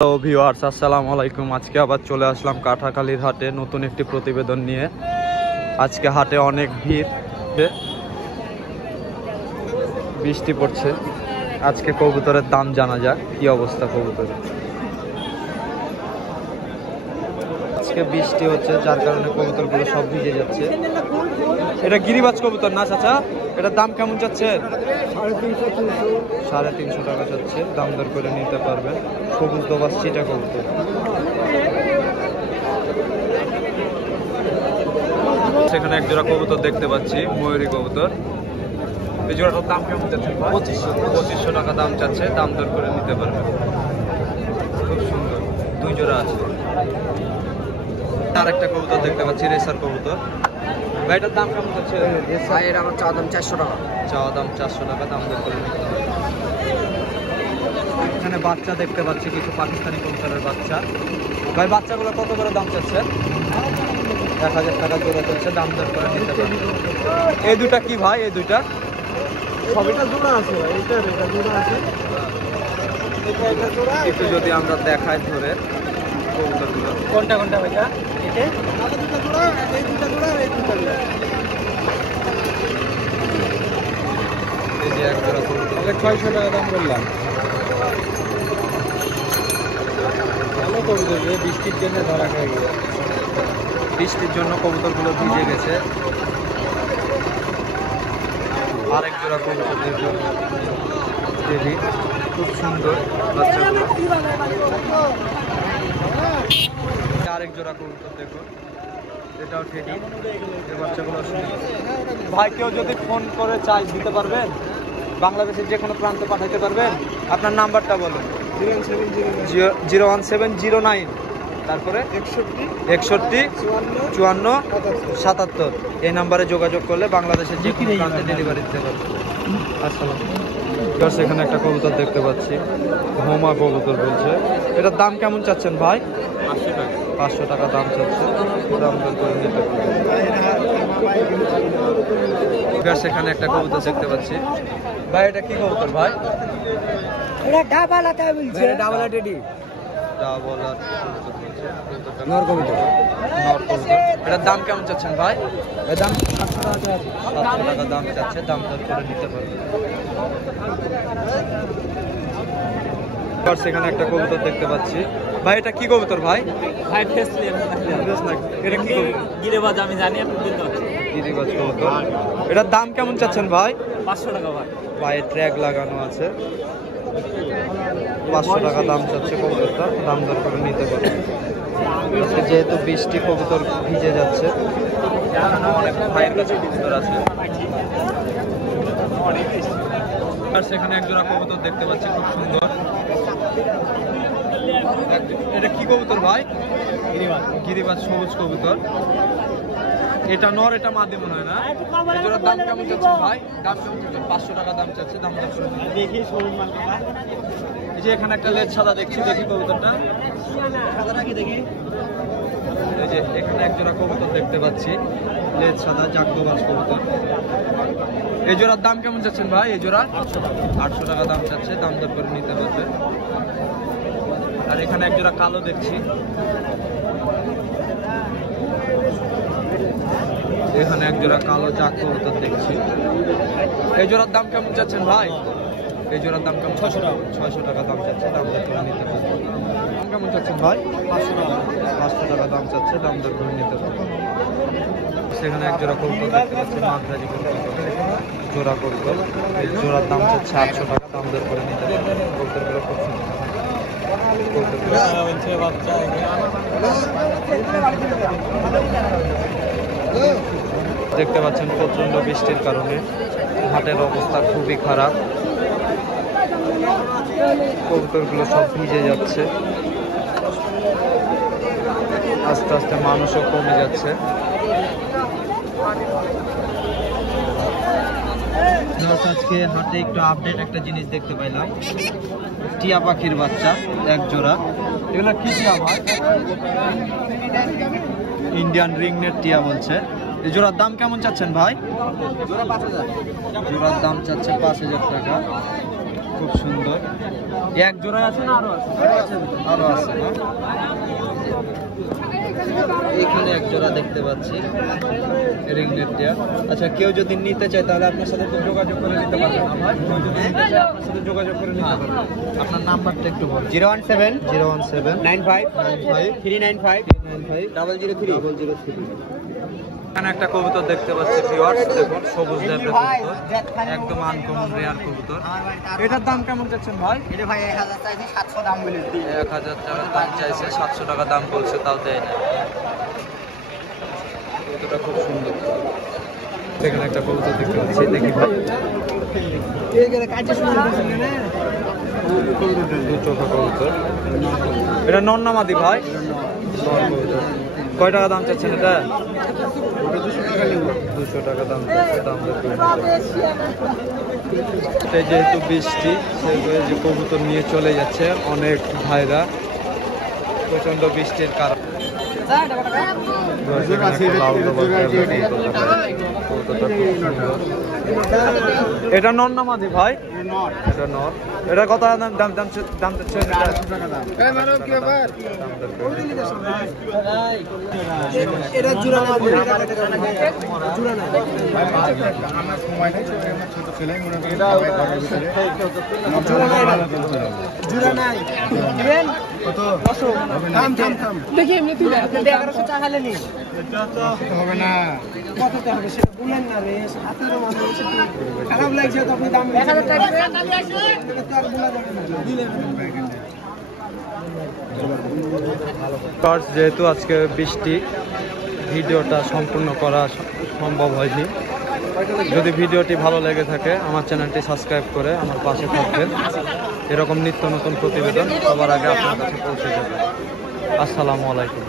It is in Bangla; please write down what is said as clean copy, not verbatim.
হ্যালো ভিউয়ার্স, আসসালামু আলাইকুম। আজকে আবার চলে আসলাম কাঁঠাখালীর হাটে নতুন একটি প্রতিবেদন নিয়ে। আজকে হাটে অনেক ভিড়, বৃষ্টি পড়ছে। আজকে কবুতরের দাম জানা যাক, কি অবস্থা কবুতরের। আজকে বৃষ্টি হচ্ছে, যার কারণে কবুতরগুলো সব ভিজে যাচ্ছে। এটা গিরিবাজ কবুতর না চাচা? এটার দাম কেমন যাচ্ছে? 350 টাকা যাচ্ছে, দাম দর করে নিতে পারবেন। সবুজ দোবাস চিটা কবুতর। সেখানে এক জোড়া কবুতর দেখতে পাচ্ছি, ময়ূরী কবুতর। এই জোড়াটার দাম কেমন যাচ্ছে? 2500 টাকা দাম চাচ্ছে, দাম দর করে নিতে পারবেন। খুব সুন্দর, দুই জোড়া আছে। আর একটা কবুতর দেখতে পাচ্ছি, রেসার কবুতর। ভাইটার দাম কেমন যাচ্ছে? ভাইয়ের আমার চাওয়া দাম 400 টাকা। চাওয়া দাম 400 টাকা, দাম দর করে নিতে হবে। এখানে বাচ্চা দেখতে পাচ্ছি, কিছু পাকিস্তানি কবুতরের বাচ্চা। ভাই বাচ্চাগুলো কত করে দাম চাচ্ছে? 1000 টাকা জোড়া চলছে, দাম দর করে নিতে পারবে। এই দুটা কি ভাই? এই দুইটা সবটা জোড়া আছে ভাই, এটা জোড়া আছে। এটা জোড়া একটু যদি আমরা দেখাই ধরে কবুতরগুলো। কোনটা ভাইটা? এটা দুটো জোড়া, এই দুটো জোড়া, এই দুটো জোড়া। এই যে এক জোড়া কবুতর 600 টাকা দাম বললাম। ভালো কবুতর, বৃষ্টির জন্য ধরা খেয়ে গেছে। বৃষ্টির জন্য কবুতরগুলো ভিজে গেছে। আরেক জোড়া কবুতর দেখুন, দেবী, খুব সুন্দর বাচ্চাগুলো। আরেক জোড়া কবুতর দেখুন, এটাও টেডি। এই বাচ্চাগুলো সুন্দর। ভাই কেউ যদি ফোন করে চাই দিতে পারবেন? বাংলাদেশের যে কোনো প্রান্তে পাঠাইতে পারবেন? আপনার নাম্বারটা বলুন। 01709, তারপরে 61 54 77। এই নাম্বারে যোগাযোগ করলে বাংলাদেশের যে কোনো প্রান্তে ডেলিভারি দিতে পারবে। আসসালাম। এখানে একটা কবুতর দেখতে পাচ্ছি, হোমা কবুতর বলছে। এটার দাম কেমন চাচ্ছেন ভাই? 500 টাকা দাম চাচ্ছে, দাম দর করে নিতে পারবে। সেখানে একটা কবুতর দেখতে পাচ্ছি। ভাই এটা কি কবুতর ভাই? এটা ডাবলা তাই বলছে। এটা ডাবলা টেডি। ডাবলা নর কবুতর। নর কবুতর। এটার দাম কেমন চাচ্ছেন ভাই? এর দাম 700 টাকা আছে। 700 টাকা দাম চাচ্ছে, দাম দর করে নিতে পারবে। সেখানে একটা কবুতর দেখতে পাচ্ছি। ভাই এটা কি কবুতর ভাই? ভাই ফেসলি এটা কি কবুতর? গিরেবাজ, আমি জানি আপনি বলতে পারছেন। গিরিবাজ কবুতর। এটার দাম কেমন চাচ্ছেন ভাই? 500 টাকা ভাই। পায়ে ট্র্যাক লাগানো আছে, 500 টাকা দাম চাচ্ছে কবুতরটা, দাম দর করে নিতে পারবে। আজকে যেহেতু বৃষ্টি, কবুতর ভিজে যাচ্ছে। অনেক ভাইয়ের কাছে কবুতর আছে। আর সেখানে একজোড়া কবুতর দেখতে পাচ্ছি, খুব সুন্দর। এটা কি কবুতর ভাই? গিরিবাজ সবুজ কবুতর। এটা নর, এটা মাদি মনে হয় না? এটার দাম কেমন যাচ্ছে ভাই? দাম কেমন যাচ্ছে? 500 টাকা দাম চাচ্ছে, দাম দর করে নিতে। দেখি সবুজ মাল। এই যে এখানে একটা লেজ সাদা দেখছি, দেখি কবুতরটা। সাদাটা কি দেখি? এই যে এখানে একজোড়া কবুতর দেখতে পাচ্ছি, লেজ সাদা, জাগদোবাজ কবুতর। এই জোড়ার দাম কেমন চাচ্ছেন ভাই? এই জোড়া 800 টাকা দাম চাচ্ছে, দাম দর করে নিতে পারবে। আর এখানে একজোড়া কালো দেখছি। এখানে একজোড়া কালো জাগ কবুতর দেখছি। এই জোড়ার দাম কেমন চাচ্ছেন ভাই? এই জোড়ার দাম কেমন? 600 টাকা দাম চাচ্ছে, দাম দর করে নিতে পারবে। দাম কেমন চাচ্ছেন ভাই? 500 টাকা দাম চাচ্ছে, দাম দর করে নিতে পারবে। সেখানে এক জোড়া কবুতর দেখতে পাচ্ছি, মাদ্রাজি কবুতর, জোড়া কবুতর। এই জোড়ার দাম চাচ্ছে 800 টাকা, দাম দর করে নিতে পারবে। কবুতরগুলো খুব সুন্দর। দেখতে পাচ্ছেন প্রচন্ড বৃষ্টির কারণে হাটের অবস্থা খুবই খারাপ। কবুতরগুলো সব ভিজে যাচ্ছে, আস্তে আস্তে মানুষও কমে যাচ্ছে। আজকে হাতে একটু আপডেট একটা জিনিস দেখতে পাইলাম, টিয়া পাখির বাচ্চা এক জোড়া। এগুলো কি টিয়া ভাই? ইন্ডিয়ান রিংনেট টিয়া বলছে। এই জোড়ার দাম কেমন চাচ্ছেন ভাই? জোড়ার দাম চাচ্ছে 5000 টাকা। খুব সুন্দর। এক জোড়ায় আছে না আরো আছে? আরো আছে না? এখানে এক জোড়া দেখতে পাচ্ছি রিং নেট দেয়া। আচ্ছা, কেউ যদি নিতে চায় তাহলে আপনার সাথে তো যোগাযোগ করে নিতে পারবেন না ভাই? কেউ যদি নিতে চায় আপনার সাথে যোগাযোগ করে নিতে পারবেন। আপনার নাম্বারটা একটু বলুন। 017 017 95 95 395 395 003 003। এখানে একটা কবুতর দেখতে পাচ্ছি ভিউয়ার্স, দেখুন সবুজ ল্যাবের কবুতর, একদম আনকমন রেয়ার কবুতর। এটার দাম কেমন চাচ্ছেন ভাই? এটা ভাই 1000 চাইছে 700 দাম বলে 1000 টাকা দাম চাইছে, 700 টাকা দাম বলছে, তাও দেয় না। কবুতরটা খুব সুন্দর। সেখানে একটা কবুতর দেখতে পাচ্ছি, দেখি ভাই। দু চোখা কবুতর। এটা নর না মাদি ভাই? নর কবুতর। কয় টাকা দাম চাচ্ছেন এটা? 200 টাকা দাম চাচ্ছে, দাম দর করে নিতে। যেহেতু বৃষ্টি, সেহেতু যে কবুতর নিয়ে চলে যাচ্ছে অনেক ভাইরা, প্রচন্ড বৃষ্টির কারণে। এটা নর না মাদি ভাই? এটা নর। এটা কত দাম চাচ্ছে? এটা জোড়া না বলে জোড়া না জোড়া নাই দিবেন কত? থাম দেখি এমনি তুই 1100 টাকা হলে নি হবে না। কততে হবে সেটা বলেন না রে, হাতের মানুষ খারাপ লাগছে তো আপনি দাম 1000 টাকা দিবেন। খালি আসো তো আর বলা যাবে না, দিলেন। যেহেতু আজকে বৃষ্টি, ভিডিওটা সম্পূর্ণ করা সম্ভব হয়নি। যদি ভিডিওটি ভালো লেগে থাকে আমার চ্যানেলটি সাবস্ক্রাইব করে আমার পাশে থাকবেন। এরকম নিত্য নতুন প্রতিবেদন সবার আগে আপনার কাছে পৌঁছে যাবে। আসসালামু আলাইকুম।